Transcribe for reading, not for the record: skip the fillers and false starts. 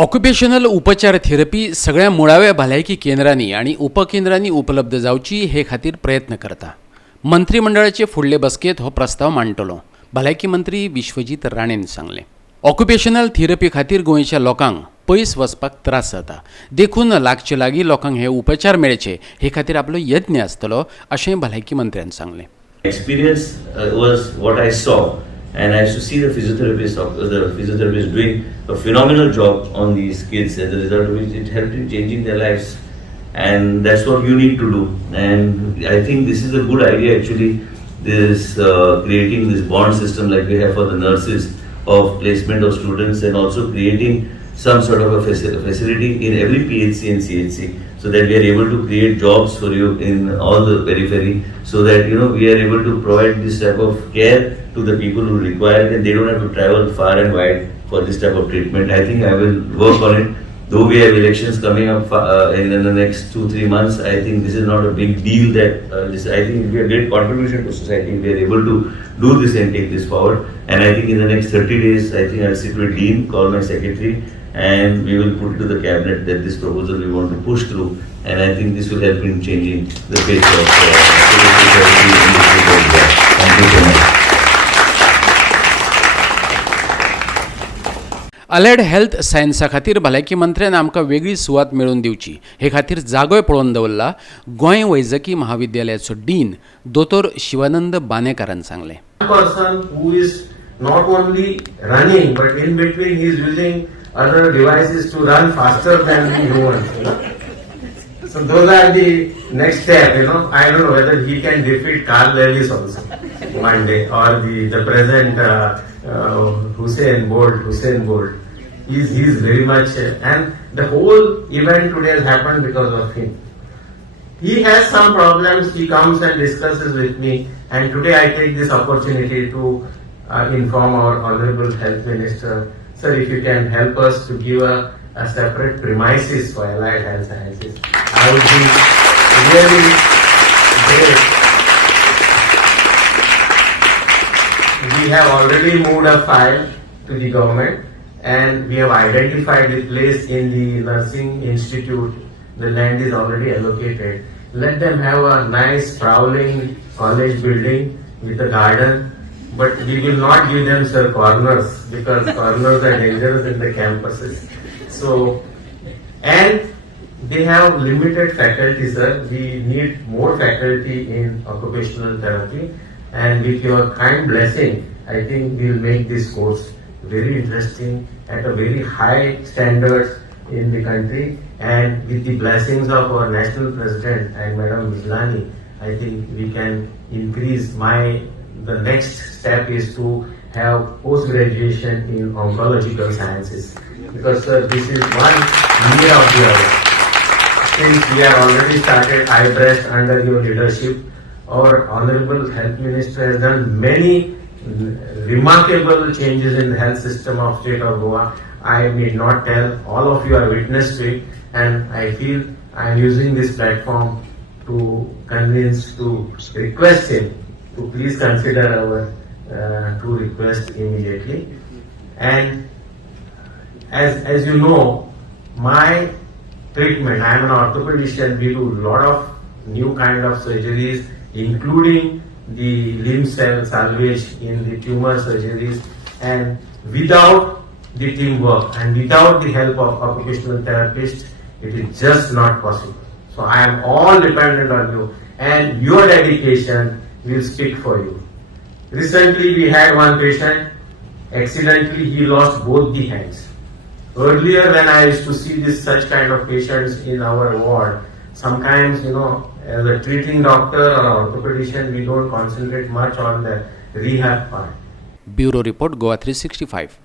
Occupational उपचार therapy सगळ्या मुळाव्या भलायकी केंद्रांनी आणि उपकेंद्रांनी उपलब्ध जावची हे खातीर प्रयत्न करता. मंत्रिमंडळाचे फुडले बसकेत हो प्रस्ताव मांडटलो. भलायकी मंत्री विश्वजीत राणेन सांगले. ऑक्युपेशनल थेरपी खातीर गोंयच्या लोकांक पयस वचपाक त्रास जाता, देखून लागचे लागीं लोकांक हे उपचार मेळचे हे खातीर आपलो यत्न आसतलो अशें भलायकी मंत्र्यान सांगलें. Experience was what I saw, and I used to see the physiotherapists doing a phenomenal job on these kids. As a result of which, it helped in changing their lives, and that's what you need to do. And I think this is a good idea actually. This creating this bond system like we have for the nurses of placement of students, and also creating some sort of a facility in every PHC and CHC, so that we are able to create jobs for you in all the periphery, so that we are able to provide this type of care to the people who require it, and they don't have to travel far and wide for this type of treatment. I think I will work on it. Though we have elections coming up in the next 2-3 months, I think this is not a big deal. That I think it will be a great contribution to society. We are able to do this and take this forward. And I think in the next 30 days, I think I'll sit with Dean, call my secretary, and we will put it to the cabinet that this proposal we want to push through. And I think this will help in changing the face of therapy in this field. Thank you so much. Allied health सायन्सा खातीर भलायकी मंत्र्यान आमकां वेगळी सुवात मेळोवन दिवची हे खातीर जागोय पळोवन दवरला. गोंय वैजकी महाविद्यालयाचो डीन दोतोर शिवानंद बानेकारान सांगलें. person who is not only running but in between he is using other devices to run faster than the humans. So those are the next step. I don't know whether he can defeat Carl Lewis also one day, or the present Usain Bolt. He's very much, and the whole event today has happened because of him. He has some problems, he comes and discusses with me, and today I take this opportunity to inform our Honorable Health Minister, sir, if you can help us to give a separate premises for allied health sciences, I would be really great. We have already moved a file to the government, and we have identified the place in the nursing institute. The land is already allocated. Let them have a nice sprawling college building with a garden, but we will not give them, sir, corners, because corners are dangerous in the campuses. So, and they have limited faculty, sir. We need more faculty in occupational therapy, and with your kind blessing, I think we will make this course very interesting at a very high standards in the country, and with the blessings of our national president and Madam Mislani, I think we can increase the next step is to have post-graduation in oncological sciences, because sir, this is one need of the other. Since we have already started iBreast under your leadership, our Honorable Health Minister has done many remarkable changes in the health system of state of Goa. I need not tell, all of you are witness to it, and I feel I am using this platform to request him to please consider our two requests immediately. And as you know, my treatment, I am an orthopedician. We do a lot of new kind of surgeries, including the limb cell salvage in the tumor surgeries, and without the teamwork and without the help of occupational therapists, it is just not possible. So I am all dependent on you, and your dedication will speak for you. Recently we had one patient, accidentally he lost both the hands. Earlier when I used to see such kind of patients in our ward, sometimes, as a treating doctor or orthopedician, we don't concentrate much on the rehab part. Bureau report Goa 365.